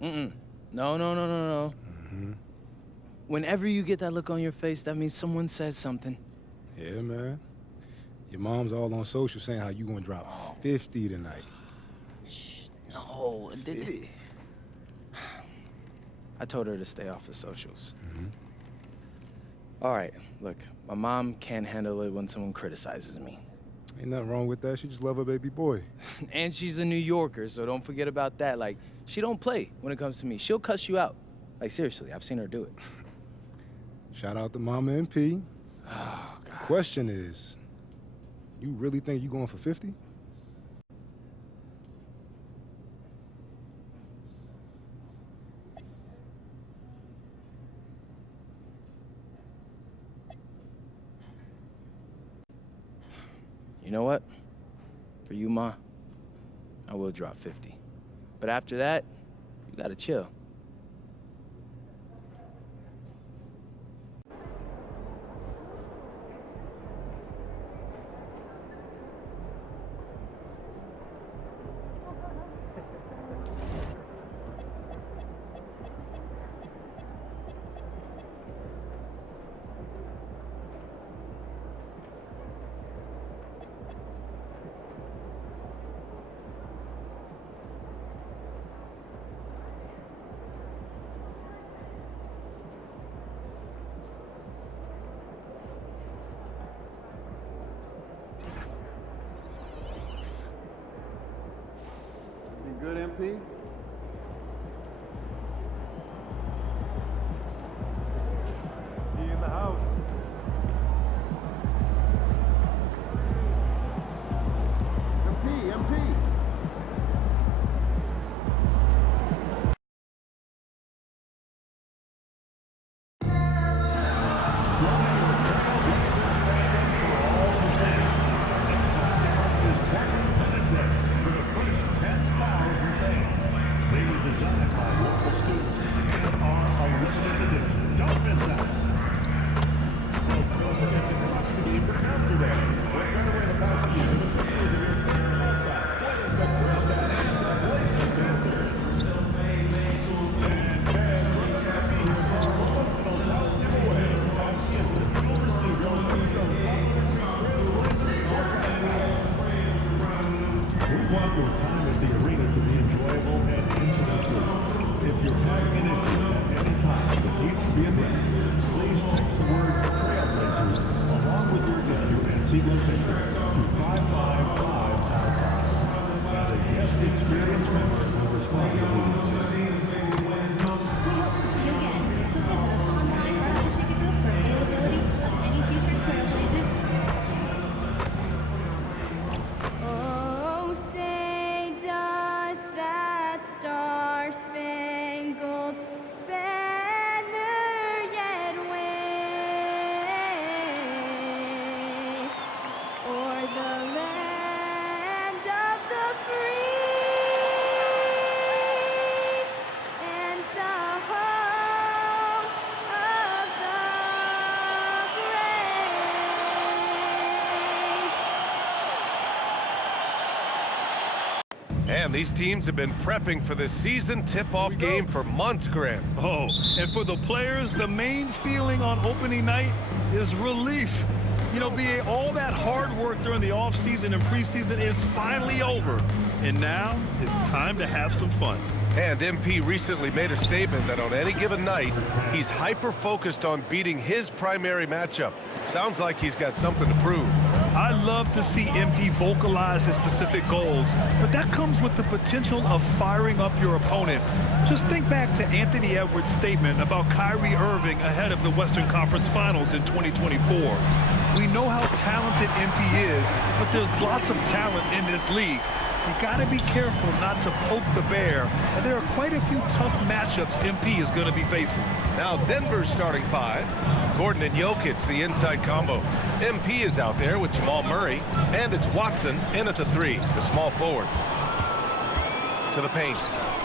Mm-mm. No, no, no, no, no. Mm-hmm. Whenever you get that look on your face, that means someone says something. Yeah, man. Your mom's all on social saying how you gonna drop 50 tonight. Shh, no. 50. I told her to stay off the socials. Mm-hmm. All right, look, my mom can't handle it when someone criticizes me. Ain't nothing wrong with that. She just love her baby boy. And she's a New Yorker, so don't forget about that. Like, she don't play when it comes to me. She'll cuss you out. Like, seriously, I've seen her do it. Shout out to Mama MP. Oh, God. Question is, you really think you going for 50? You know what? For you, Ma, I will drop 50. But after that, you gotta chill. Good, MP? He in the house. MP. And these teams have been prepping for this season tip-off game for months, Graham. Oh, and for the players, the main feeling on opening night is relief. You know, all that hard work during the offseason and preseason is finally over. And now it's time to have some fun. And MP recently made a statement that on any given night, he's hyper-focused on beating his primary matchup. Sounds like he's got something to prove. I love to see MP vocalize his specific goals, but that comes with the potential of firing up your opponent. Just think back to Anthony Edwards' statement about Kyrie Irving ahead of the Western Conference Finals in 2024. We know how talented MP is, but there's lots of talent in this league. You gotta be careful not to poke the bear, and there are quite a few tough matchups MP is gonna be facing. Now Denver's starting five. Gordon and Jokic, the inside combo. MP is out there with Jamal Murray, and it's Watson in at the three, the small forward. To the paint.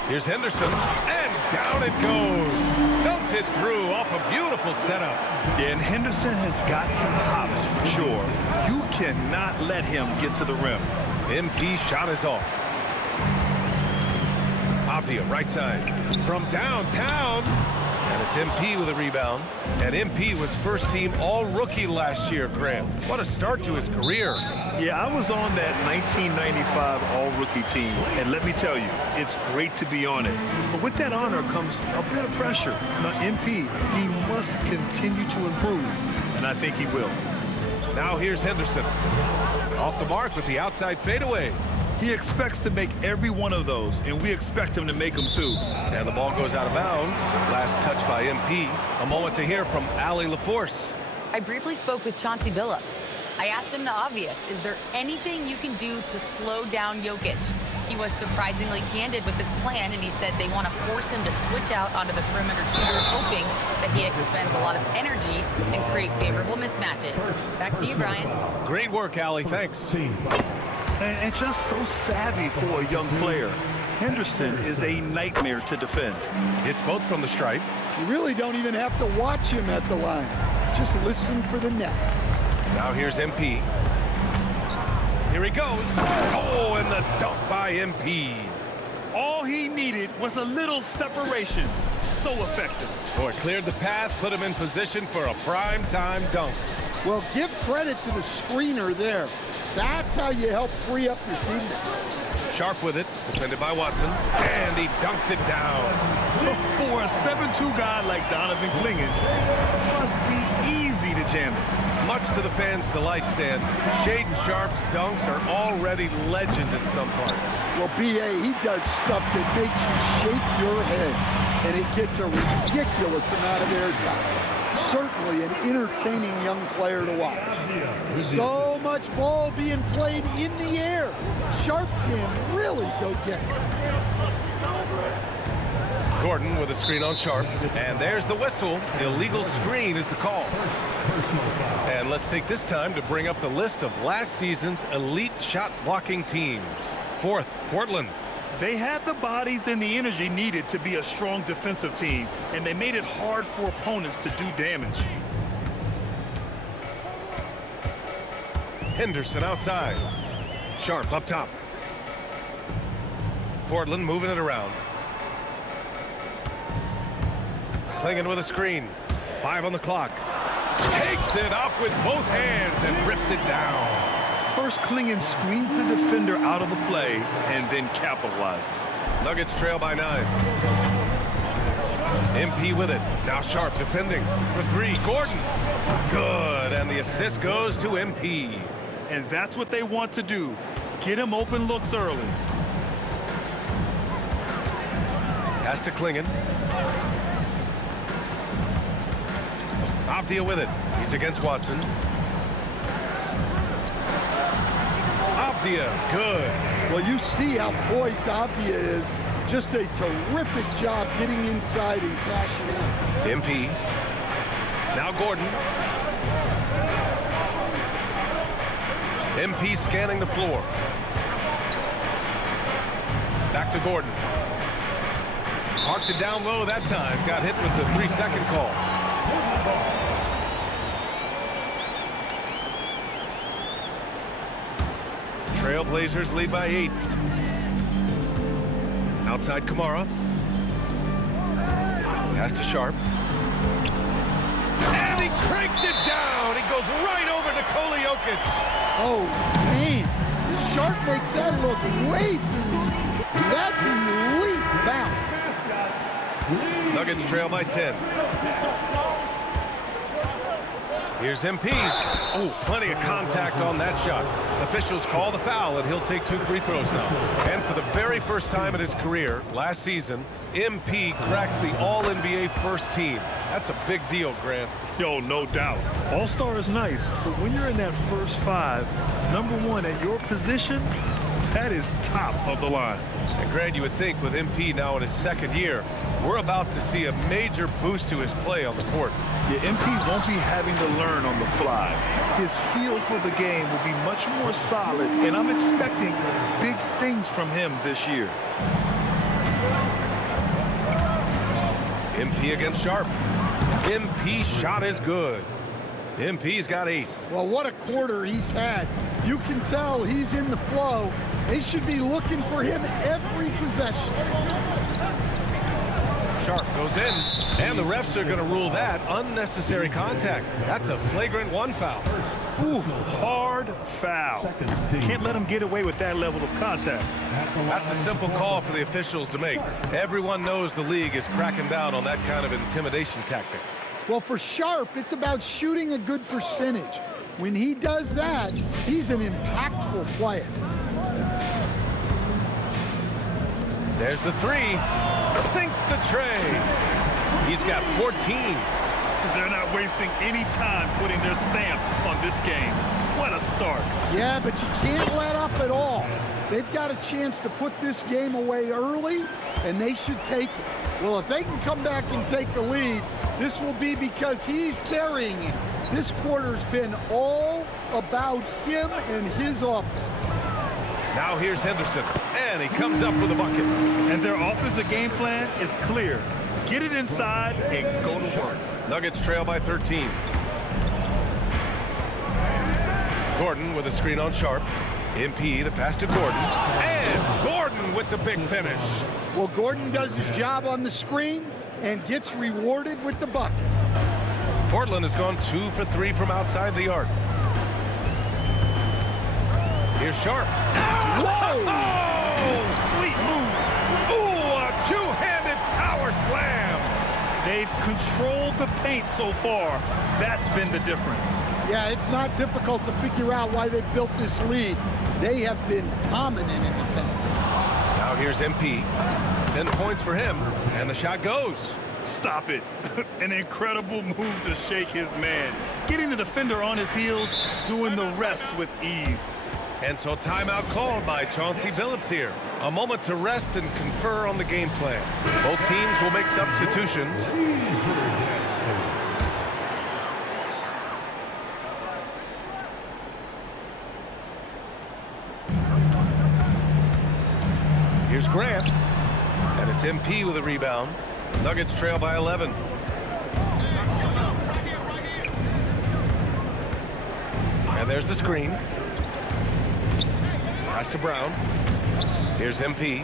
Here's Henderson, and down it goes. Dumped it through off a beautiful setup. Yeah, and Henderson has got some hops for sure. You cannot let him get to the rim. MP shot is off. Avdia, right side. From downtown. And it's MP with a rebound. And MP was first team all-rookie last year, Grant. What a start to his career. Yeah, I was on that 1995 all-rookie team, and let me tell you, it's great to be on it. But with that honor comes a bit of pressure. Now, MP, he must continue to improve, and I think he will. Now here's Henderson. Off the mark with the outside fadeaway. He expects to make every one of those, and we expect him to make them too. And the ball goes out of bounds. Last touch by MP. A moment to hear from Allie LaForce. I briefly spoke with Chauncey Billups. I asked him the obvious. Is there anything you can do to slow down Jokic? He was surprisingly candid with his plan, and he said they want to force him to switch out onto the perimeter shooters, hoping that he expends a lot of energy and create favorable mismatches. Back to you, Brian. Great work, Allie. Thanks. And just so savvy for a young player. Henderson is a nightmare to defend. Hits both from the stripe. You really don't even have to watch him at the line. Just listen for the net. Now here's MP. Here he goes. Oh, and the dunk by MP. All he needed was a little separation. So effective. Boy, cleared the path, put him in position for a prime-time dunk. Well, give credit to the screener there. That's how you help free up your teammates. Sharp with it, defended by Watson, and he dunks it down. For a 7'2" guy like Donovan Clingan, it must be easy to jam it. Much to the fans' delight, Stan. Shaden Sharp's dunks are already legend in some parts. Well, B.A., he does stuff that makes you shake your head, and it gets a ridiculous amount of airtime. Certainly an entertaining young player to watch. So much ball being played in the air. Sharp can really go get it. Gordon with a screen on Sharp, and there's the whistle. Illegal screen is the call. And let's take this time to bring up the list of last season's elite shot blocking teams. Fourth, Portland. They had the bodies and the energy needed to be a strong defensive team, and they made it hard for opponents to do damage. Henderson outside. Sharp up top. Portland moving it around. Clingan with a screen. 5 on the clock. Takes it up with both hands and rips it down. First, Clingan screens the defender out of the play and then capitalizes. Nuggets trail by 9. MP with it. Now Sharp defending for 3. Gordon. Good. And the assist goes to MP. And that's what they want to do. Get him open looks early. Pass to Clingan. Avdia with it. He's against Watson. Avdia, good. Well, you see how poised Avdia is. Just a terrific job getting inside and cashing out. MP. Now Gordon. MP scanning the floor. Back to Gordon. Parked it down low that time. Got hit with the 3-second call. Trailblazers lead by 8. Outside Kamara. Pass to Sharp. And he cranks it down. He goes right over Nikola Jokic. Oh, man. Sharp makes that look way too easy. That's elite bounce. Nuggets trail by 10. Here's MP. Oh, plenty of contact on that shot. Officials call the foul, and he'll take 2 free throws now. And for the very first time in his career, last season, MP cracks the All-NBA first team. That's a big deal, Grant. Yo, no doubt. All-Star is nice, but when you're in that first 5, number 1 at your position, that is top of the line. And Grant, you would think with MP now in his 2nd year, we're about to see a major boost to his play on the court. Yeah, MP won't be having to learn on the fly. His feel for the game will be much more solid, and I'm expecting big things from him this year. MP against Sharp. MP shot is good. MP's got 8. Well, what a quarter he's had. You can tell he's in the flow. They should be looking for him every possession. Sharp goes in, and the refs are going to rule that unnecessary contact. That's a flagrant 1 foul. Ooh, hard foul. Can't let him get away with that level of contact. That's a simple call for the officials to make. Everyone knows the league is cracking down on that kind of intimidation tactic. Well, for Sharp, it's about shooting a good percentage. When he does that, he's an impactful player. There's the 3. Sinks the tray. He's got 14. They're not wasting any time putting their stamp on this game. What a start. Yeah, but you can't let up at all. They've got a chance to put this game away early, and they should take it. Well, if they can come back and take the lead, this will be because he's carrying it. This quarter's been all about him and his offense. Now here's Henderson, and he comes up with a bucket. And their offensive game plan is clear. Get it inside and go to work. Nuggets trail by 13. Gordon with a screen on Sharp. MP, the pass to Gordon. And Gordon with the big finish. Well, Gordon does his job on the screen and gets rewarded with the bucket. Portland has gone 2 for 3 from outside the arc. Here's Sharp. Whoa! Oh, sweet move. Ooh, a two-handed power slam. They've controlled the paint so far. That's been the difference. Yeah, it's not difficult to figure out why they built this lead. They have been dominant in the paint. Now here's MP. 10 points for him, and the shot goes. Stop it. An incredible move to shake his man. Getting the defender on his heels, doing the rest with ease. And so timeout called by Chauncey Billups here. A moment to rest and confer on the game plan. Both teams will make substitutions. Here's Grant, and it's MP with a rebound. Nuggets trail by 11. And there's the screen. Pass to Brown. Here's MP.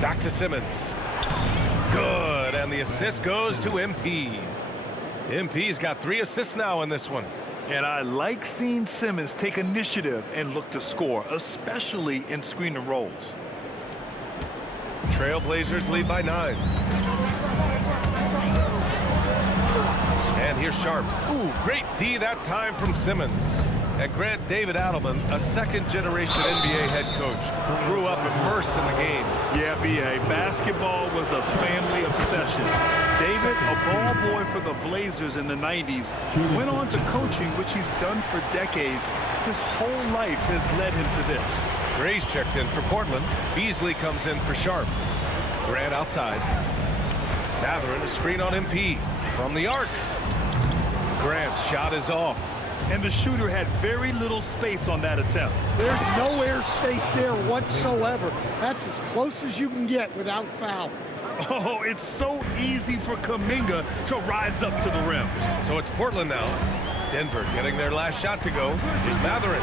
Back to Simmons. Good, and the assist goes to MP. MP's got 3 assists now in this one. And I like seeing Simmons take initiative and look to score, especially in screen and rolls. Trailblazers lead by 9. And here's Sharp. Ooh, great D that time from Simmons. And Grant David Adelman, a second-generation NBA head coach, grew up immersed in the game. Yeah, B.A., basketball was a family obsession. David, a ball boy for the Blazers in the 90s, went on to coaching, which he's done for decades. His whole life has led him to this. Gray's checked in for Portland. Beasley comes in for Sharp. Grant outside. Matherin, a screen on MP. From the arc. Grant's shot is off. And the shooter had very little space on that attempt. There's no air space there whatsoever. That's as close as you can get without foul. Oh, it's so easy for Kuminga to rise up to the rim. So it's Portland now. Denver getting their last shot to go. Here's Matherin.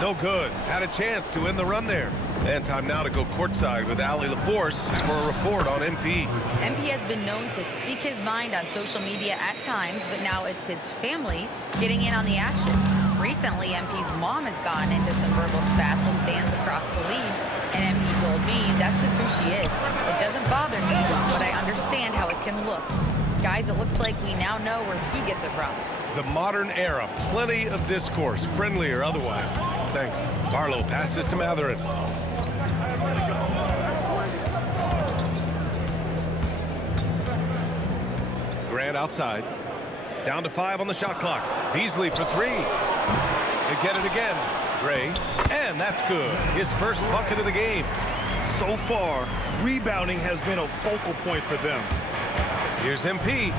No good. Had a chance to end the run there. And time now to go courtside with Allie LaForce for a report on MP. MP has been known to speak his mind on social media at times, but now it's his family getting in on the action. Recently, MP's mom has gone into some verbal spats with fans across the league, and MP told me that's just who she is. It doesn't bother me, but I understand how it can look. Guys, it looks like we now know where he gets it from. The modern era, plenty of discourse, friendly or otherwise. Thanks. Barlow passes to Matherin. Grant outside. Down to 5 on the shot clock. Beasley for 3. They get it again. Gray, and that's good. His first bucket of the game. So far, rebounding has been a focal point for them. Here's MP.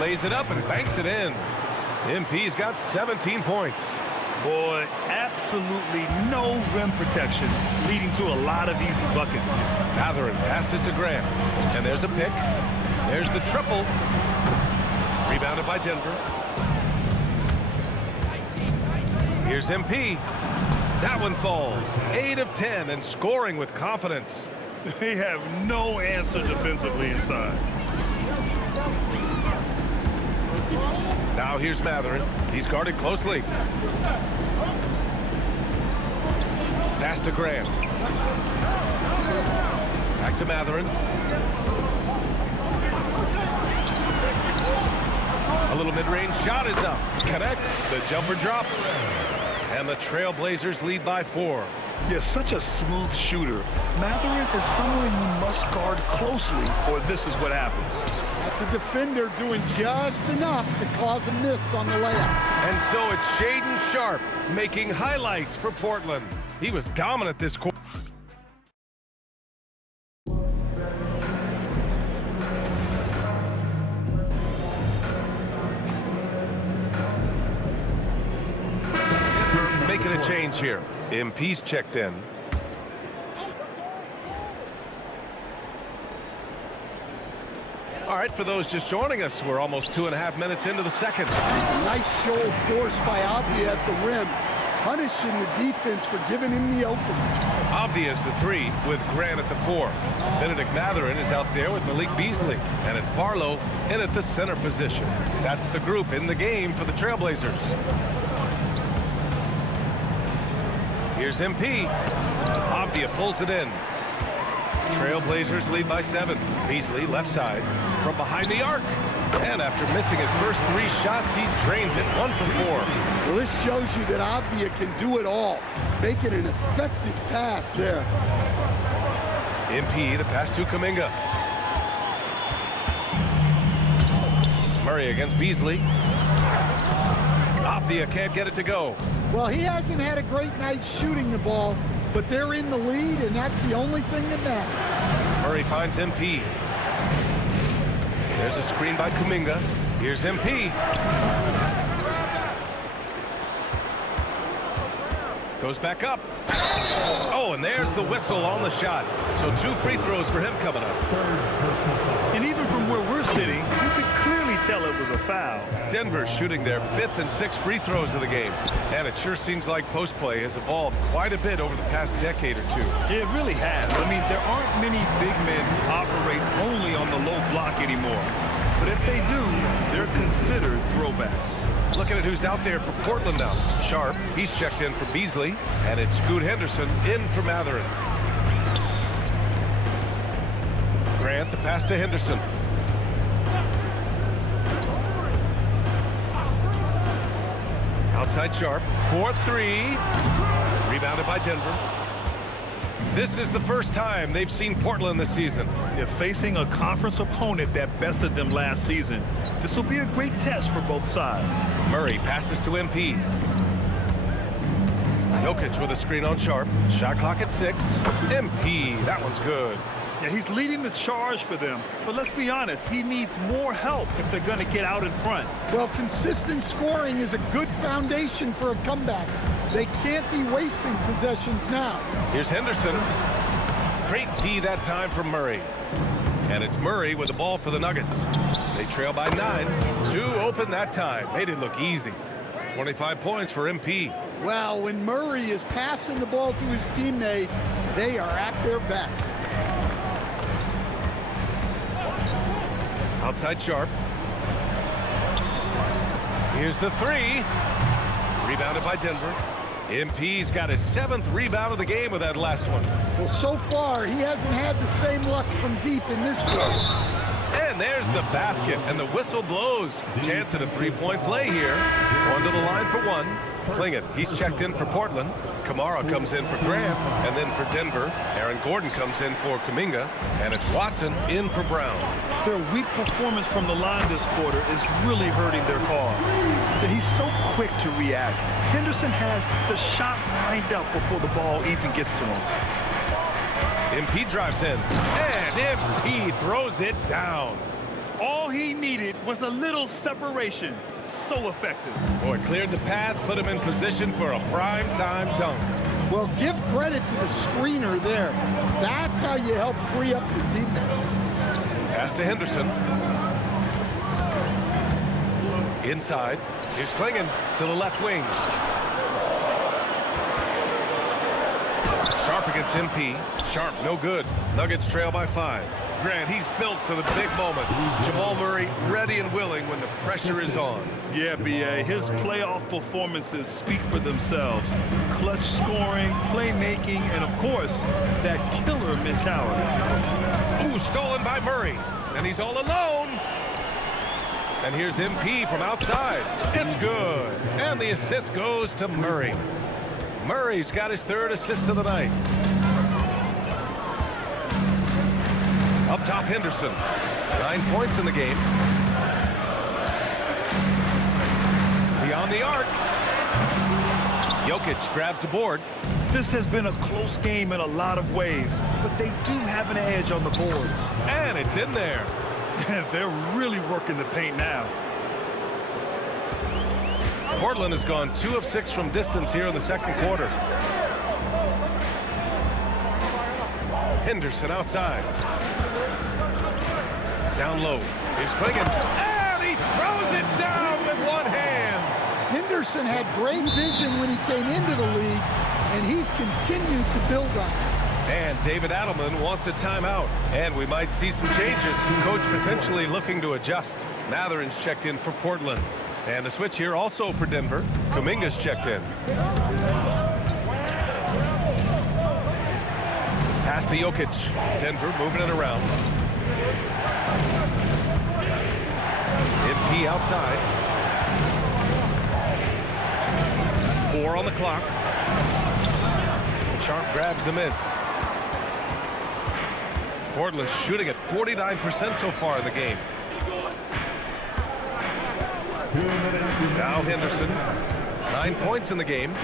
Lays it up and banks it in. MP's got 17 points. Boy, absolutely no rim protection, leading to a lot of easy buckets. Matherin passes to Grant. And there's a pick. There's the triple. Rebounded by Denver. Here's MP. That one falls. 8 of 10 and scoring with confidence. They have no answer defensively inside. Now here's Matherin. He's guarded closely. Pass to Graham. Back to Matherin. A little mid-range shot is up. Connects. The jumper drops. And the Trailblazers lead by 4. Yeah, such a smooth shooter. Matherin is someone you must guard closely, or this is what happens. That's a defender doing just enough to cause a miss on the layup. And so it's Shaedon Sharpe making highlights for Portland. He was dominant this quarter. Making a change here. MP's checked in. All right, for those just joining us, we're almost 2.5 minutes into the second. Nice show of force by Avdia at the rim, punishing the defense for giving him the opening. Avdia's the 3 with Grant at the 4. Benedict Matherin is out there with Malik Beasley. And it's Barlow in at the center position. That's the group in the game for the Trailblazers. Here's MP. Avdia pulls it in. Trailblazers lead by 7. Beasley left side from behind the arc. And after missing his first 3 shots, he drains it 1 for 4. Well, this shows you that Avdia can do it all, making an effective pass there. MP, the pass to Kuminga. Murray against Beasley. Avdia can't get it to go. Well, he hasn't had a great night shooting the ball, but they're in the lead, and that's the only thing that matters. Murray finds MP. There's a screen by Kuminga. Here's MP. Goes back up. Oh, and there's the whistle on the shot. So 2 free throws for him coming up. And even from where we're sitting, you could clearly tell it was a foul. Denver's shooting their 5th and 6th free throws of the game. And it sure seems like post play has evolved quite a bit over the past decade or 2. It really has. I mean, there aren't many big men who operate only on the low block anymore. But if they do, they're considered throwbacks. Looking at who's out there for Portland now. Sharpe, he's checked in for Beasley. And it's Scoot Henderson in for Matherin. Grant, the pass to Henderson. Outside Sharpe. 4-3. Rebounded by Denver. This is the first time they've seen Portland this season. They're facing a conference opponent that bested them last season. This will be a great test for both sides. Murray passes to MP. Jokic with a screen on Sharpe. Shot clock at 6. MP, that one's good. Yeah, he's leading the charge for them. But let's be honest, he needs more help if they're going to get out in front. Well, consistent scoring is a good foundation for a comeback. They can't be wasting possessions now. Here's Henderson. Great D that time from Murray. And it's Murray with the ball for the Nuggets. They trail by 9. 2 open that time. Made it look easy. 25 points for MP. Well, when Murray is passing the ball to his teammates, they are at their best. Outside Sharpe. Here's the 3. Rebounded by Denver. MP's got his 7th rebound of the game with that last one. Well, so far, he hasn't had the same luck from deep in this quarter. And there's the basket, and the whistle blows. Chance at a 3-point play here. Going to the line for 1. Klingett, he's checked in for Portland. Kamara comes in for Grant, and then for Denver, Aaron Gordon comes in for Kuminga, and it's Watson in for Brown. Their weak performance from the line this quarter is really hurting their cause. And he's so quick to react. Henderson has the shot lined up before the ball even gets to him. MP drives in, and MP throws it down. All he needed was a little separation. So effective. Boy, cleared the path, put him in position for a prime-time dunk. Well, give credit to the screener there. That's how you help free up your teammates. Pass to Henderson. Inside. Here's Klingett to the left wing. Sharp against MP. Sharp, no good. Nuggets trail by 5. Grant, he's built for the big moments. Jamal Murray ready and willing when the pressure is on. Yeah, B.A., his playoff performances speak for themselves. Clutch scoring, playmaking, and of course, that killer mentality. Ooh, stolen by Murray. And he's all alone. And here's MP from outside. It's good. And the assist goes to Murray. Murray's got his 3rd assist of the night. Up top, Henderson. 9 points in the game. Beyond the arc. Jokic grabs the board. This has been a close game in a lot of ways, but they do have an edge on the boards. And it's in there. They're really working the paint now. Portland has gone 2 of 6 from distance here in the second quarter. Henderson outside. Down low. Here's Klingon. And he throws it down with one hand. Henderson had great vision when he came into the league, and he's continued to build on it. And David Adelman wants a timeout. And we might see some changes. Coach potentially looking to adjust. Matherin's checked in for Portland. And a switch here also for Denver. Kuminga's checked in. Pass to Jokic. Denver moving it around. MP outside. 4 on the clock. Sharp grabs the miss. Portland shooting at 49% so far in the game. Now Henderson. 9 points in the game.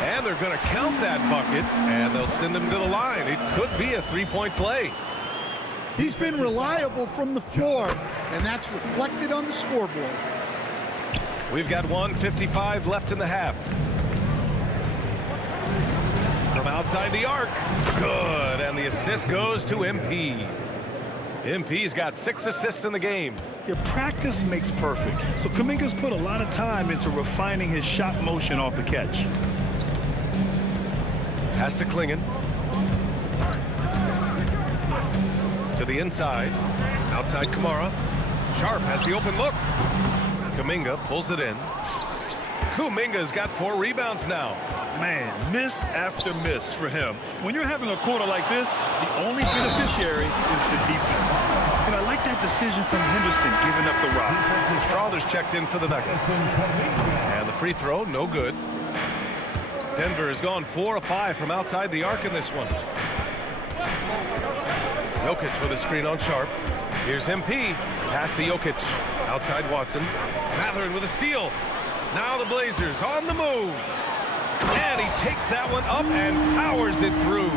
And they're going to count that bucket, and they'll send him to the line. It could be a 3-point play. He's been reliable from the floor, and that's reflected on the scoreboard. We've got 1:55 left in the half. From outside the arc. Good, and the assist goes to MP. MP's got 6 assists in the game. Your practice makes perfect, so Kuminga's put a lot of time into refining his shot motion off the catch. Pass to Klingon. To the inside. Outside Kamara. Sharp has the open look. Kuminga pulls it in. Kuminga's got 4 rebounds now. Man, miss after miss for him. When you're having a quarter like this, the only beneficiary is the defense. And I like that decision from Henderson giving up the rock. Strawther's checked in for the Nuggets. And the free throw, no good. Denver has gone 4 of 5 from outside the arc in this one. Jokic with a screen on Sharp. Here's MP. Pass to Jokic. Outside Watson. Matherin with a steal. Now the Blazers on the move. And he takes that one up and powers it through.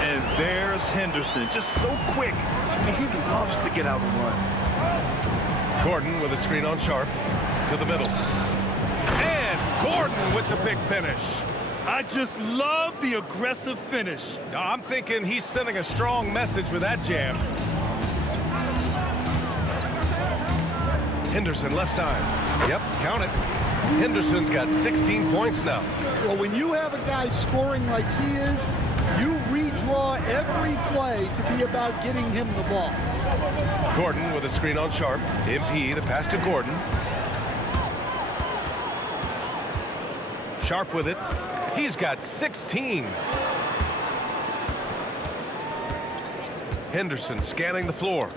And there's Henderson, just so quick. And he loves to get out and run. Gordon with a screen on Sharp. To the middle. And Gordon with the big finish. I just love the aggressive finish. I'm thinking he's sending a strong message with that jam. Henderson left side. Yep, count it. Henderson's got 16 points now. Well, when you have a guy scoring like he is, you redraw every play to be about getting him the ball. Gordon with a screen on Sharp. MP, the pass to Gordon. Sharp with it. He's got 16. Henderson scanning the floor.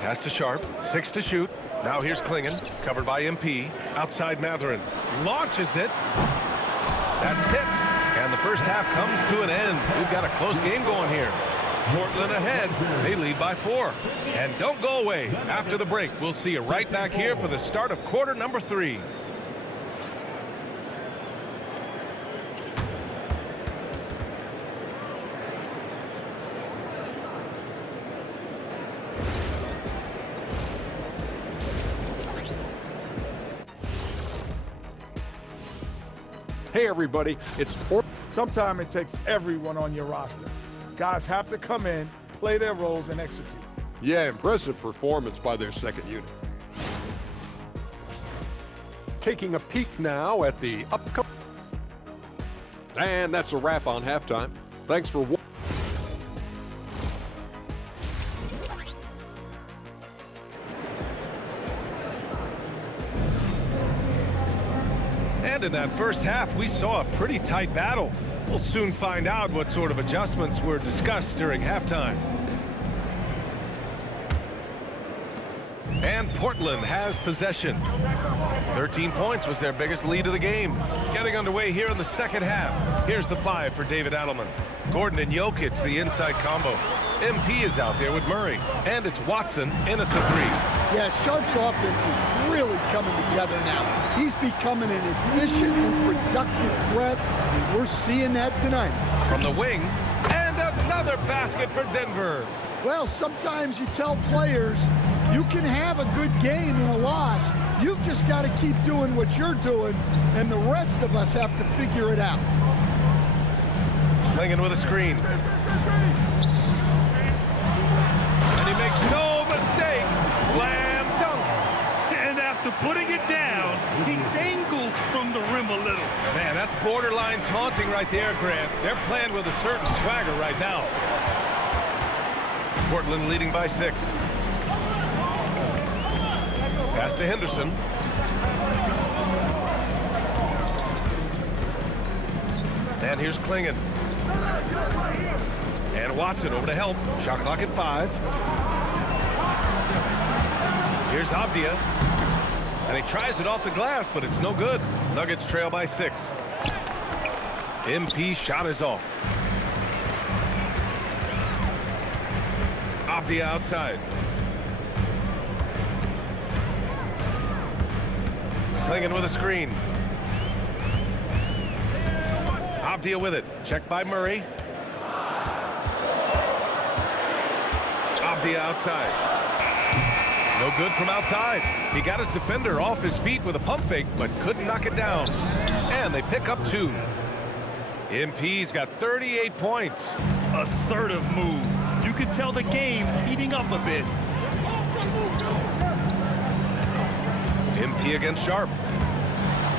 Pass to Sharp. 6 to shoot. Now here's Klingon, covered by MP. Outside Matherin. Launches it. That's tipped. And the first half comes to an end. We've got a close game going here. Portland ahead. They lead by 4. And don't go away. After the break, we'll see you right back here for the start of quarter number 3. Hey everybody, it's Sometimes it takes everyone on your roster. Guys have to come in, play their roles, and execute. Yeah, impressive performance by their second unit. Taking a peek now at the upcoming. And that's a wrap on halftime. Thanks for watching. And in that first half, we saw a pretty tight battle. We'll soon find out what sort of adjustments were discussed during halftime. And Portland has possession. 13 points was their biggest lead of the game. Getting underway here in the second half. Here's the 5 for David Adelman. Gordon and Jokic, the inside combo. MP is out there with Murray. And it's Watson in at the 3. Yeah, Sharp's offense is really coming together now. He's becoming an efficient and productive threat, and we're seeing that tonight. From the wing, and another basket for Denver. Well, sometimes you tell players you can have a good game in a loss. You've just got to keep doing what you're doing, and the rest of us have to figure it out. Clinging with a screen. And he makes no mistake. Slam dunk. And after putting it down, he dangles from the rim a little. Man, that's borderline taunting right there, Grant. They're playing with a certain swagger right now. Portland leading by 6. Pass to Henderson. And here's Klingon. And Watson over to help. Shot clock at 5. Here's Avdia. And he tries it off the glass, but it's no good. Nuggets trail by 6. MP shot is off. Avdia outside. Klingon with a screen. Avdia with it. Checked by Murray. Avdia outside. No good from outside. He got his defender off his feet with a pump fake, but couldn't knock it down. And they pick up 2. MP's got 38 points. Assertive move. You could tell the game's heating up a bit. MP against Sharp.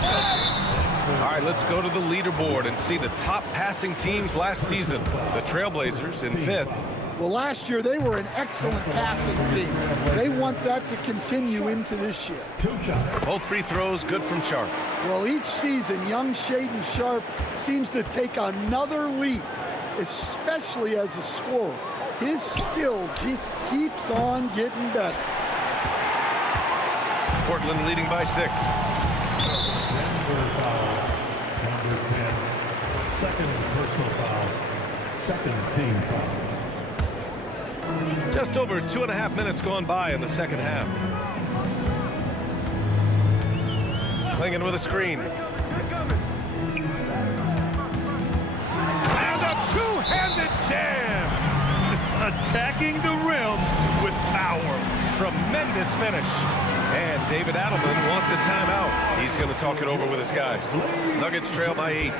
All right, let's go to the leaderboard and see the top passing teams last season. The Trailblazers in 5th. Well, last year they were an excellent passing team. They want that to continue into this year. Both free throws good from Sharp. Well, each season, young Shaedon Sharp seems to take another leap, especially as a scorer. His skill just keeps on getting better. Portland leading by 6. Number 10, second personal foul, second team foul. Just over 2.5 minutes gone by in the second half. Klingon with a screen. And a two-handed jam. Attacking the rim with power. Tremendous finish. And David Adelman wants a timeout. He's going to talk it over with his guys. Nuggets trail by 8.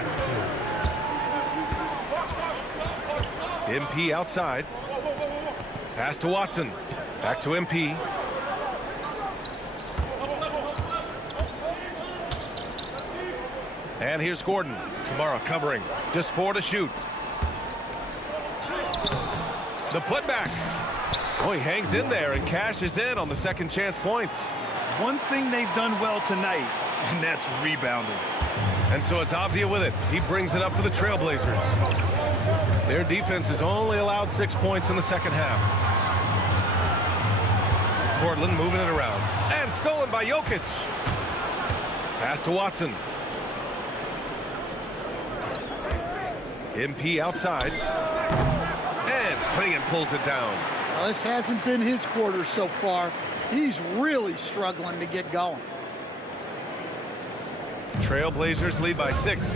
MP outside. Pass to Watson. Back to MP. And here's Gordon. Kamara covering. Just 4 to shoot. The putback. Oh, he hangs in there and cashes in on the second chance points. One thing they've done well tonight, and that's rebounding. And so it's Avdia with it. He brings it up for the Trailblazers. Their defense has only allowed 6 points in the second half. Portland moving it around. And stolen by Jokic. Pass to Watson. MP outside. And Klingon pulls it down. Well, this hasn't been his quarter so far. He's really struggling to get going. Trailblazers lead by 6.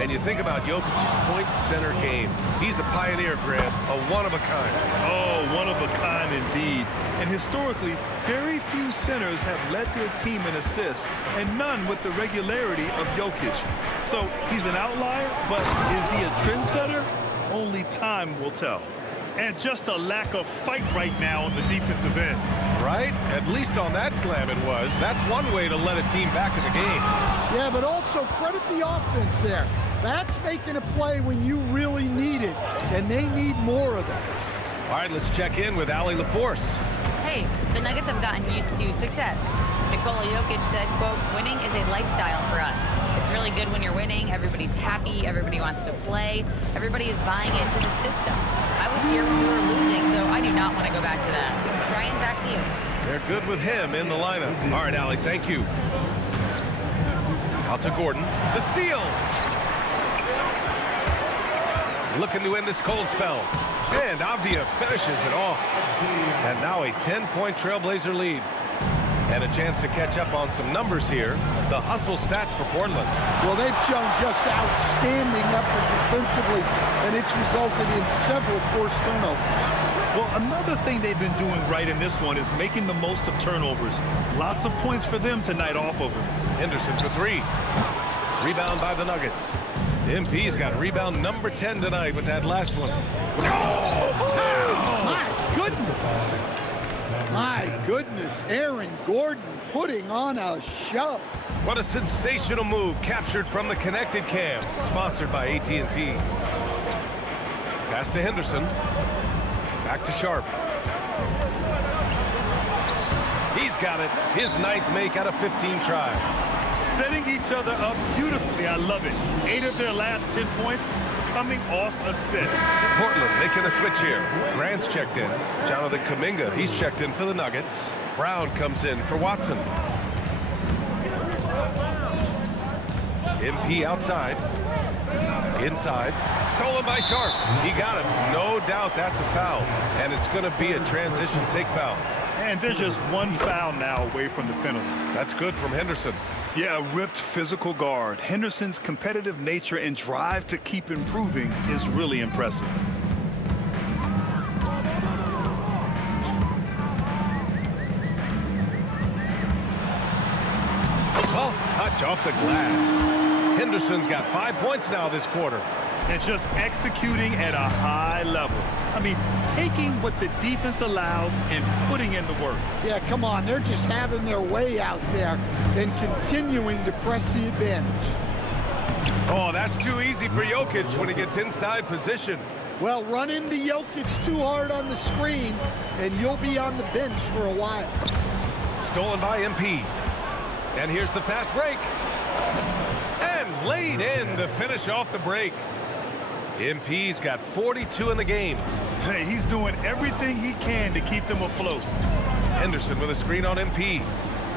And you think about Jokic's point center game. He's a pioneer, Grant, a one-of-a-kind. Oh, one of a kind indeed. And historically, very few centers have led their team in assists, and none with the regularity of Jokic. So he's an outlier, but is he a trendsetter? Only time will tell. And just a lack of fight right now on the defensive end. Right? At least on that slam it was. That's one way to let a team back in the game. Yeah, but also credit the offense there. That's making a play when you really need it, and they need more of it. All right, let's check in with Allie LaForce. Hey, the Nuggets have gotten used to success. Nikola Jokic said, quote, winning is a lifestyle for us. It's really good when you're winning. Everybody's happy. Everybody wants to play. Everybody is buying into the system. I was here when we were losing, so I do not want to go back to that. Brian, back to you. They're good with him in the lineup. All right, Allie, thank you. Out to Gordon. The steal. Looking to end this cold spell. And Avdia finishes it off. And now a 10-point Trailblazer lead. And a chance to catch up on some numbers here. The hustle stats for Portland. Well, they've shown just outstanding effort defensively, and it's resulted in several forced turnovers. Well, another thing they've been doing right in this one is making the most of turnovers. Lots of points for them tonight off of them. Henderson for three. Rebound by the Nuggets. MP's got rebound number 10 tonight with that last one. Oh, my goodness. My goodness, Aaron Gordon putting on a show. What a sensational move captured from the connected cam, sponsored by AT&T. Pass to Henderson. Back to Sharp. He's got it. His ninth make out of 15 tries. Setting each other up beautifully. I love it. 8 of their last 10 points coming off assists. Portland making a switch here. Grant's checked in. Jonathan Kuminga, he's checked in for the Nuggets. Brown comes in for Watson. MP outside. Inside. Stolen by Sharp. He got it. No doubt that's a foul. And it's going to be a transition take foul. And they're just one foul now away from the penalty. That's good from Henderson. Yeah, a ripped physical guard. Henderson's competitive nature and drive to keep improving is really impressive. Soft touch off the glass. Henderson's got 5 points now this quarter. And just executing at a high level. I mean, taking what the defense allows and putting in the work. Yeah, come on. They're just having their way out there and continuing to press the advantage. Oh, that's too easy for Jokic when he gets inside position. Well, run into Jokic too hard on the screen, and you'll be on the bench for a while. Stolen by MP. And here's the fast break. And laid in to finish off the break. MP's got 42 in the game. Hey, he's doing everything he can to keep them afloat. Henderson with a screen on MP.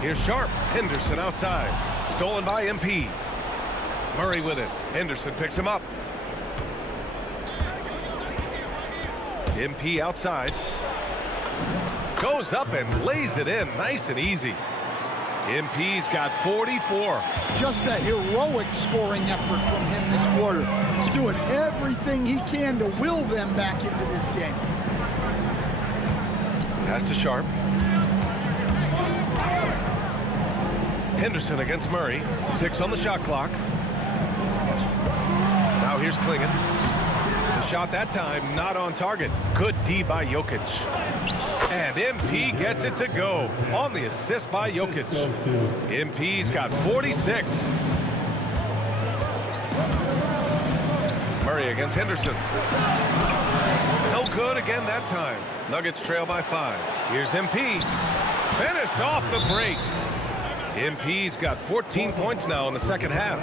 Here's Sharp. Henderson outside. Stolen by MP. Murray with it. Henderson picks him up. MP outside. Goes up and lays it in. Nice and easy. MP's got 44. Just a heroic scoring effort from him this quarter. He's doing everything he can to will them back into this game. Pass to Sharp. Henderson against Murray. 6 on the shot clock. Now here's Klingon. The shot that time not on target. Good D by Jokic. And MP gets it to go on the assist by Jokic. MP's got 46. Murray against Henderson. No good again that time. Nuggets trail by 5. Here's MP. Finished off the break. MP's got 14 points now in the second half.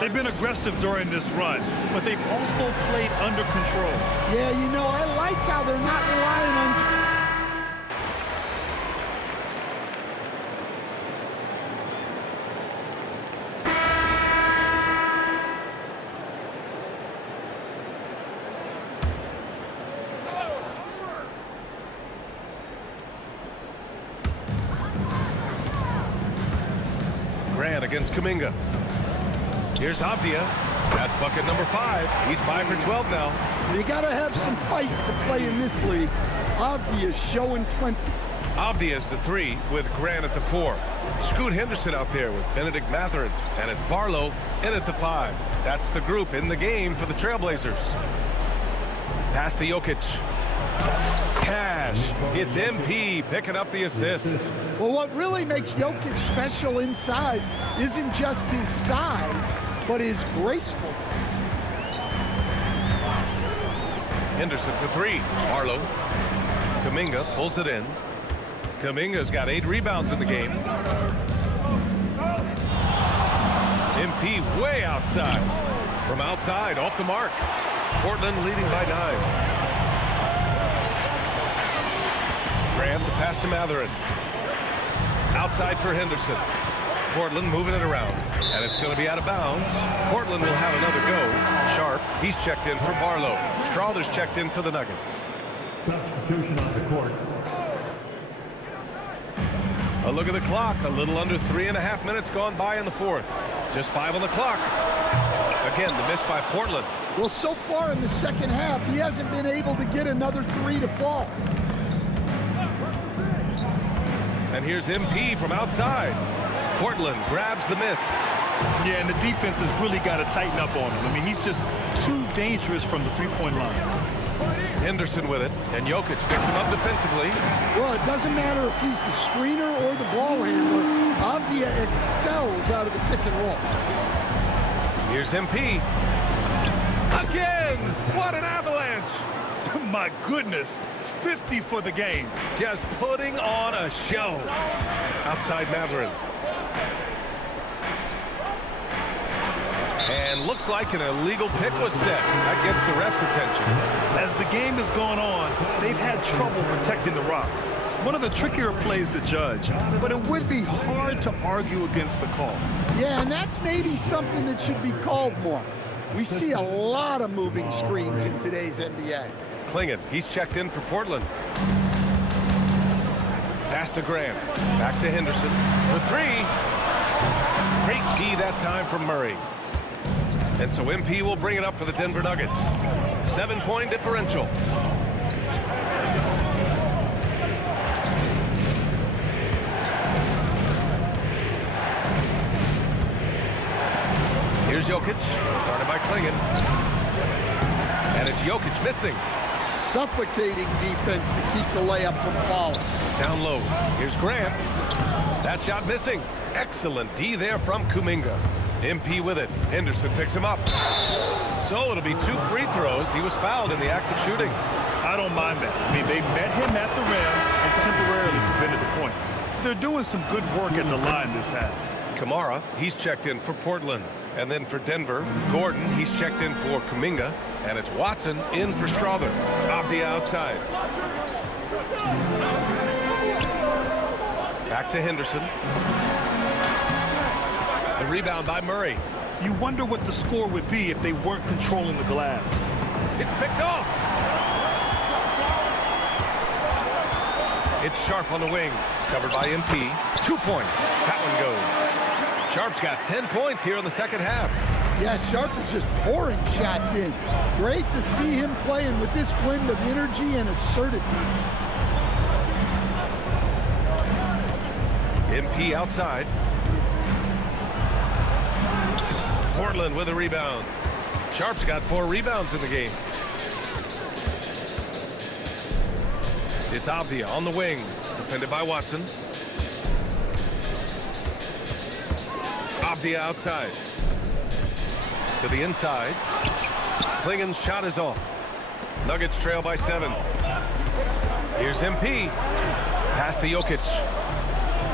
They've been aggressive during this run, but they've also played under control. Yeah, you know, I like how they're not relying on... Grant against Kuminga. Here's Avdia. That's bucket number 5. He's 5 for 12 now. You got to have some fight to play in this league. Avdia's showing plenty. Avdia's the 3 with Grant at the 4. Scoot Henderson out there with Benedict Mathurin. And it's Barlow in at the 5. That's the group in the game for the Trailblazers. Pass to Jokic. Cash. It's MP picking up the assist. Well, what really makes Jokic special inside isn't just his size, but his gracefulness. Henderson for three. Barlow. Kuminga pulls it in. Kuminga's got 8 rebounds in the game. MP way outside. From outside, off the mark. Portland leading by 9. Graham the pass to Matherin. Outside for Henderson. Portland moving it around. And it's going to be out of bounds. Portland will have another go. Sharp, he's checked in for Barlow. Strawther's checked in for the Nuggets. Substitution on the court. A look at the clock. A little under 3.5 minutes gone by in the fourth. Just 5 on the clock. Again, the miss by Portland. Well, so far in the second half, he hasn't been able to get another 3 to fall. And here's MP from outside. Portland grabs the miss. Yeah, and the defense has really got to tighten up on him. I mean, he's just too dangerous from the three-point line. Henderson with it, and Jokic picks him up defensively. Well, it doesn't matter if he's the screener or the ball handler. Avdia excels out of the pick and roll. Here's MP. Again! What an avalanche! My goodness, 50 for the game. Just putting on a show. Outside Matherin. And looks like an illegal pick was set. That gets the ref's attention. As the game has gone on, they've had trouble protecting the rock. One of the trickier plays to judge, but it would be hard to argue against the call. Yeah, and that's maybe something that should be called more. We see a lot of moving screens in today's NBA. Klingon, he's checked in for Portland. Pass to Graham. Back to Henderson for 3. Great D that time from Murray. And so MP will bring it up for the Denver Nuggets. 7-point differential. Here's Jokic, guarded by Klingon. And it's Jokic missing. Suffocating defense to keep the layup from falling. Down low. Here's Graham. That shot missing. Excellent D there from Kuminga. MP with it. Henderson picks him up. So it'll be 2 free throws. He was fouled in the act of shooting. I don't mind that. I mean, they met him at the rim and temporarily prevented the points. They're doing some good work at the line this half. Kamara, he's checked in for Portland. And then for Denver, Gordon, he's checked in for Kuminga. And it's Watson in for Strawther. Off the outside. Back to Henderson. The rebound by Murray. You wonder what the score would be if they weren't controlling the glass. It's picked off. It's Sharp on the wing. Covered by MP. 2 points. That one goes. Sharp's got 10 points here in the second half. Yeah, Sharp is just pouring shots in. Great to see him playing with this blend of energy and assertiveness. MP outside. Portland with a rebound. Sharp's got 4 rebounds in the game. It's Avdia on the wing. Defended by Watson. Avdia outside. To the inside. Klingon's shot is off. Nuggets trail by 7. Here's MP. Pass to Jokic.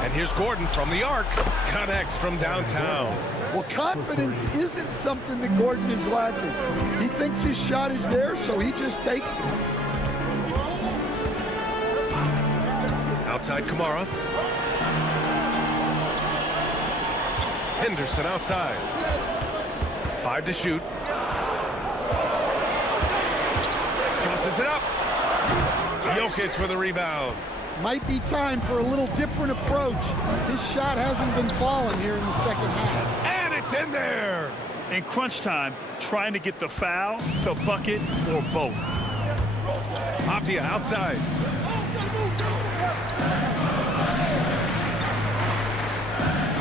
And here's Gordon from the arc. Connects from downtown. Well, confidence isn't something that Gordon is lacking. He thinks his shot is there, so he just takes it. Outside Kamara. Henderson outside. 5 to shoot. Tosses it up. Jokic with a rebound. Might be time for a little different approach. His shot hasn't been falling here in the second half. And it's in there. In crunch time, trying to get the foul, the bucket, or both. Avdia outside.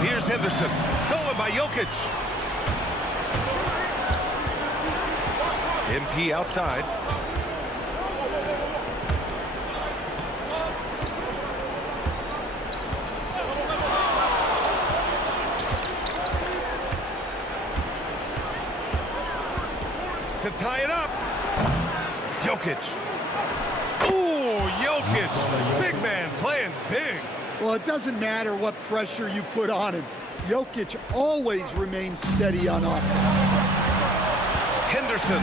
Here's Henderson. Stolen by Jokic. MP outside. to tie it up. Jokic. Ooh, Jokic. Big man playing big. Well, it doesn't matter what pressure you put on him. Jokic always remains steady on offense. Henderson.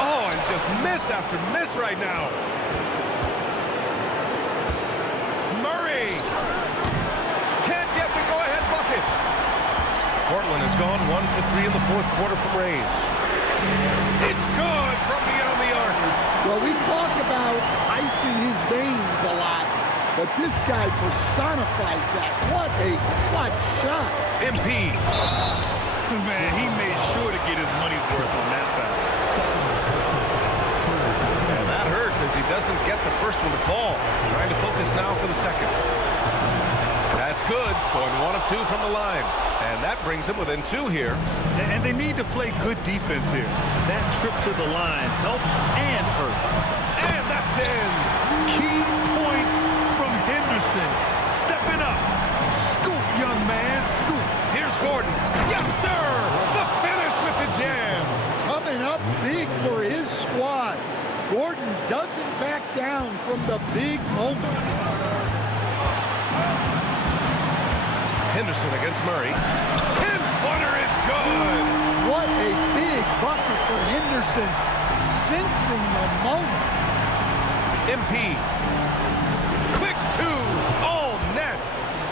Oh, and just miss after miss right now. Murray. Can't get the go-ahead bucket. Portland has gone 1 for 3 in the fourth quarter from range. It's good from beyond the arc. Well, we talk about icing his veins a lot, but this guy personifies that. What a clutch shot. MP. Man, he made sure to get his money's worth on that foul. And that hurts as he doesn't get the first one to fall. Trying to focus now for the second. That's good. Going 1 of 2 from the line. And that brings him within 2 here. And they need to play good defense here. That trip to the line helped and hurt. And that's in. Key points from Henderson. Stepping up. Scoop, young man, scoop. Here's Gordon. Yes, sir. The finish with the jam. Coming up big for his squad. Gordon doesn't back down from the big moment. Henderson against Murray. 10-footer is good. What a big bucket for Henderson, sensing the moment. MP. Quick 2. All net.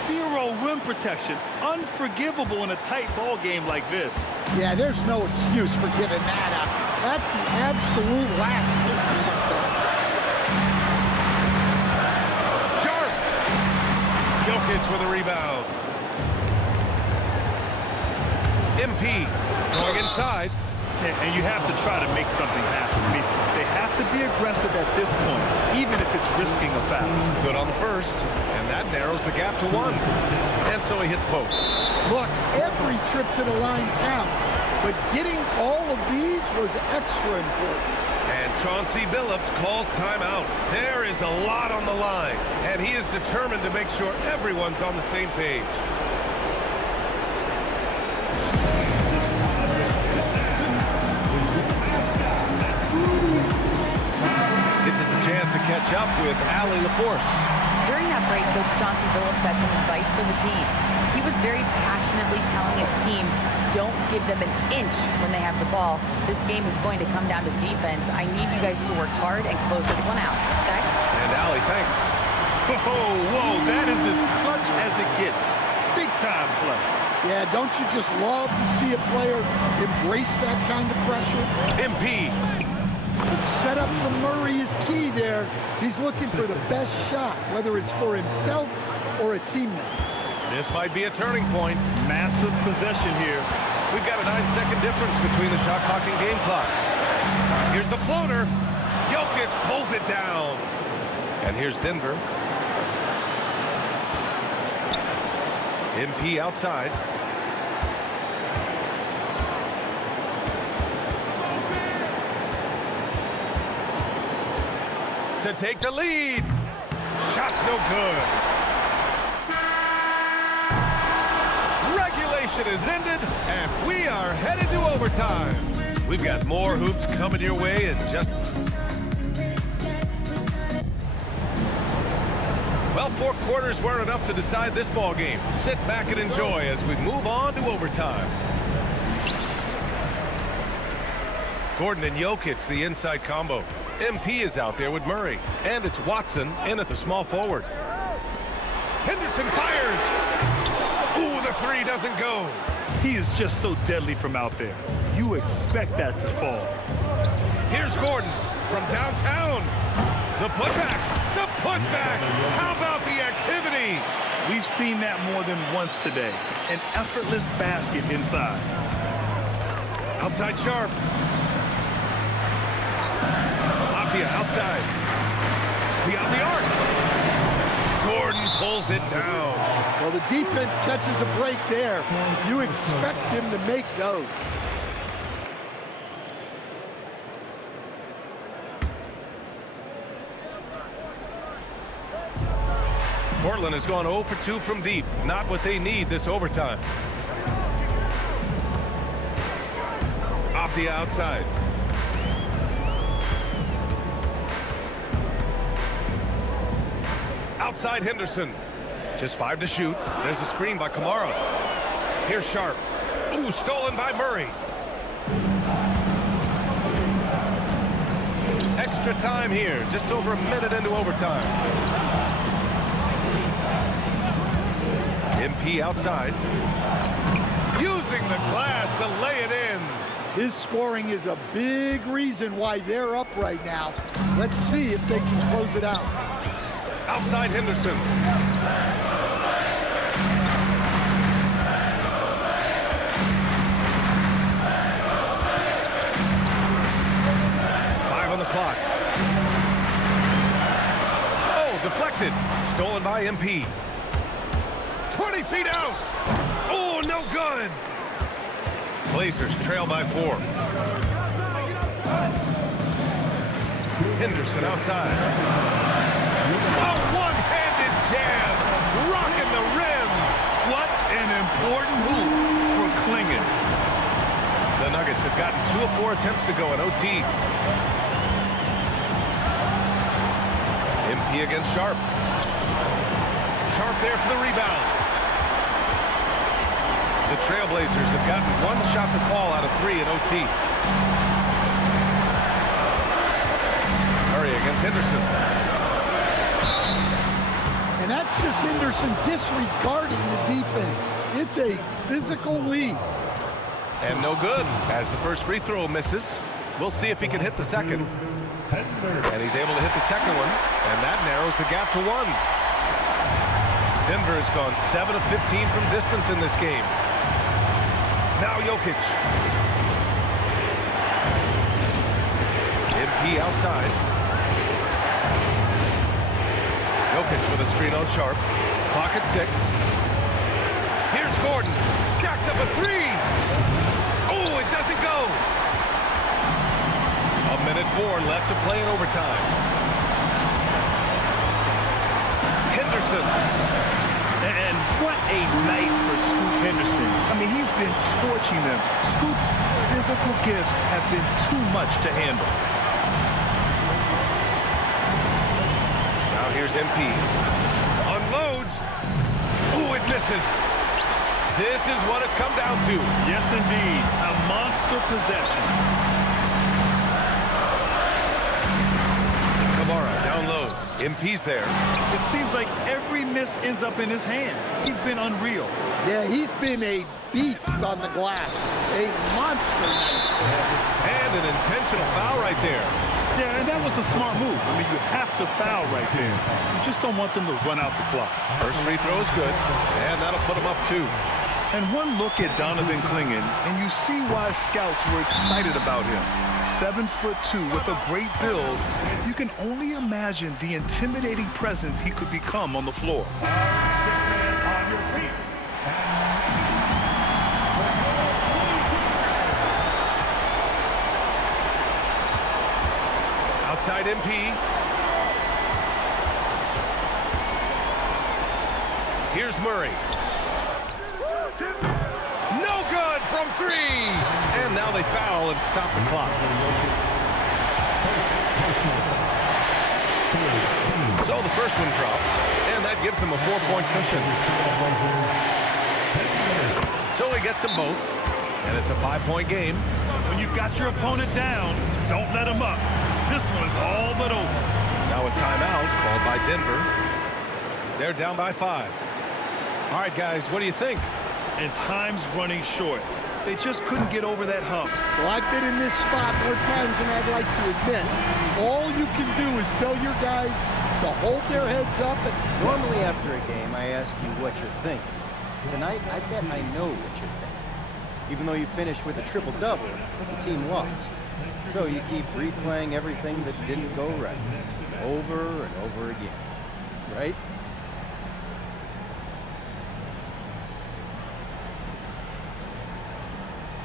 Zero rim protection. Unforgivable in a tight ball game like this. Yeah, there's no excuse for giving that up. That's the absolute last thing you want to do. Sharp. Jokic with a rebound. MP going inside. And you have to try to make something happen. I mean, they have to be aggressive at this point, even if it's risking a foul. Good on the first, and that narrows the gap to 1. And so he hits both. Look, every trip to the line counts, but getting all of these was extra important. And Chauncey Billups calls timeout. There is a lot on the line, and he is determined to make sure everyone's on the same page. Chance to catch up with Allie LaForce. During that break, Coach Chauncey Billups had some advice for the team. He was very passionately telling his team, don't give them an inch when they have the ball. This game is going to come down to defense. I need you guys to work hard and close this one out. Guys? And Allie, thanks. Whoa, that is as clutch as it gets. Big time play. Yeah, don't you just love to see a player embrace that kind of pressure? MP. The setup for Murray is key there. He's looking for the best shot, whether it's for himself or a teammate. This might be a turning point. Massive possession here. We've got a 9-second difference between the shot clock and game clock. Here's the floater. Jokic pulls it down. And here's Denver. MP outside. To take the lead. Shot's no good. Regulation is ended, and we are headed to overtime. We've got more hoops coming your way in just... Well, 4 quarters weren't enough to decide this ball game. Sit back and enjoy as we move on to overtime. Gordon and Jokic, the inside combo. MP is out there with Murray, and it's Watson in at the small forward. Henderson fires. Ooh, the 3 doesn't go. He is just so deadly from out there. You expect that to fall. Here's Gordon from downtown. The putback. The putback. How about the activity? We've seen that more than once today. An effortless basket inside. Outside Sharp. Outside. Beyond the arc. Gordon pulls it down. Well, the defense catches a break there. You expect him to make those. Portland has gone 0 for 2 from deep. Not what they need this overtime. Garcia outside. Outside Henderson. Just 5 to shoot. There's a screen by Kamara. Here's Sharp. Ooh, stolen by Murray. Extra time here. Just over a minute into overtime. MP outside. Using the glass to lay it in. His scoring is a big reason why they're up right now. Let's see if they can close it out. Outside Henderson. On the clock. Oh, deflected. Stolen by MP. 20 feet out. Oh, no good. Blazers trail by 4. Henderson outside. A one-handed jam. Rocking the rim. What an important move for Klingon. The Nuggets have gotten 2 of 4 attempts to go in OT. MP against Sharp. Sharp there for the rebound. The Trailblazers have gotten 1 shot to fall out of 3 in OT. Murray against Henderson. And that's just Henderson disregarding the defense. It's a physical lead. And no good as the first free throw misses. We'll see if he can hit the second. And he's able to hit the second one, and that narrows the gap to 1. Denver has gone 7 of 15 from distance in this game. Now Jokic. MP outside. Jokic with a screen on Sharp. Clock at 6. Here's Gordon. Jacks up a 3. Oh, it doesn't go. A minute 4 left to play in overtime. Henderson. And what a night for Scoot Henderson. I mean, he's been torching them. Scoot's physical gifts have been too much to handle. Now here's MP. Unloads. Ooh, it misses. This is what it's come down to. Yes, indeed. A monster possession. Kamara down low. MP's there. It seems like every miss ends up in his hands. He's been unreal. Yeah, he's been a beast on the glass. A monster night for him. And an intentional foul right there. Yeah, and that was a smart move. I mean, you have to foul right there. You just don't want them to run out the clock. First free throw is good, and that'll put him up 2. And one look at Donovan Klingon, and you see why scouts were excited about him. 7'2" with a great build. You can only imagine the intimidating presence he could become on the floor. Outside MP. Here's Murray. No good from 3. And now they foul and stop the clock. So the first one drops, and that gives them a 4-point cushion. So he gets them both, and it's a 5-point game. When you've got your opponent down, don't let him up. This one's all but over. Now a timeout called by Denver. They're down by 5. All right, guys, what do you think? And time's running short. They just couldn't get over that hump. Well, I've been in this spot more times than I'd like to admit. All you can do is tell your guys to hold their heads up. And normally after a game, I ask you what you're thinking. Tonight, I bet I know what you're thinking. Even though you finished with a triple-double, the team lost. So you keep replaying everything that didn't go right, over and over again, right?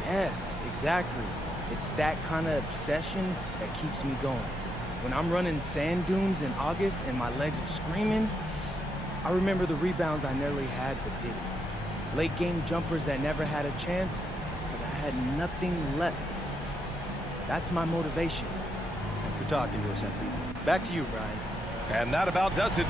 Yes, exactly. It's that kind of obsession that keeps me going. When I'm running sand dunes in August and my legs are screaming, I remember the rebounds I nearly had but didn't. Late game jumpers that never had a chance, but I had nothing left. That's my motivation. Thanks for talking to us, MP. Back to you, Brian. And that about does it.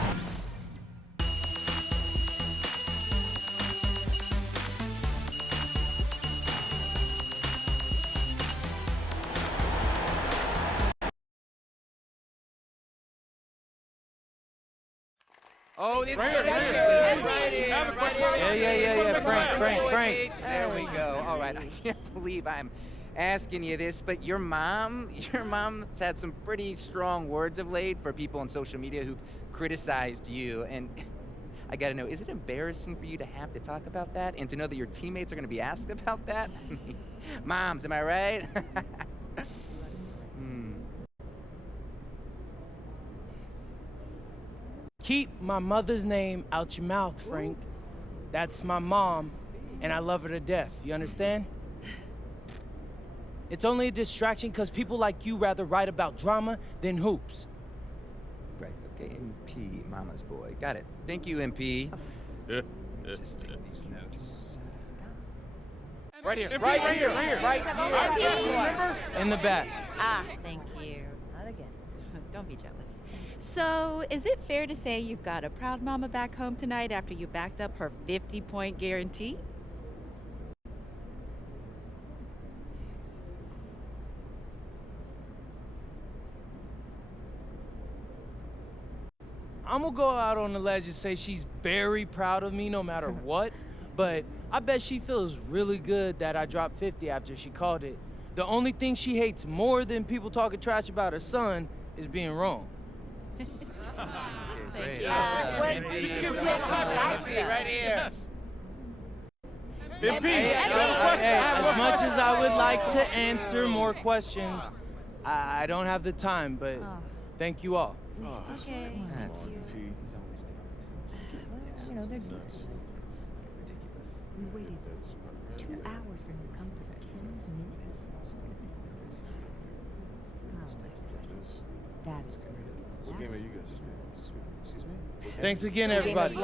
Oh, this is right Yeah, Frank. There we go. All right, I can't believe I'm asking you this, but your mom's had some pretty strong words of late for people on social media who've criticized you, and I gotta know, is it embarrassing for you to have to talk about that and to know that your teammates are gonna be asked about that? Moms, am I right? Keep my mother's name out your mouth, Frank. That's my mom, and I love her to death. You understand? It's only a distraction because people like you rather write about drama than hoops. Right, okay, MP, mama's boy. Got it. Thank you, MP. Just take these notes. Right here. In the back. Ah, thank you. Not again. Don't be jealous. So, is it fair to say you've got a proud mama back home tonight after you backed up her 50-point guarantee? I'm gonna go out on the ledge and say she's very proud of me no matter what, but I bet she feels really good that I dropped 50 after she called it. The only thing she hates more than people talking trash about her son is being wrong. Great. MP, right here. Hey, as much as I would like to answer more questions, I don't have the time, but thank you all. It's okay. You know, they're nuts. We waited 2 hours for him to come for 10 minutes. That is great. What game are you guys? Excuse me? Thanks again, everybody.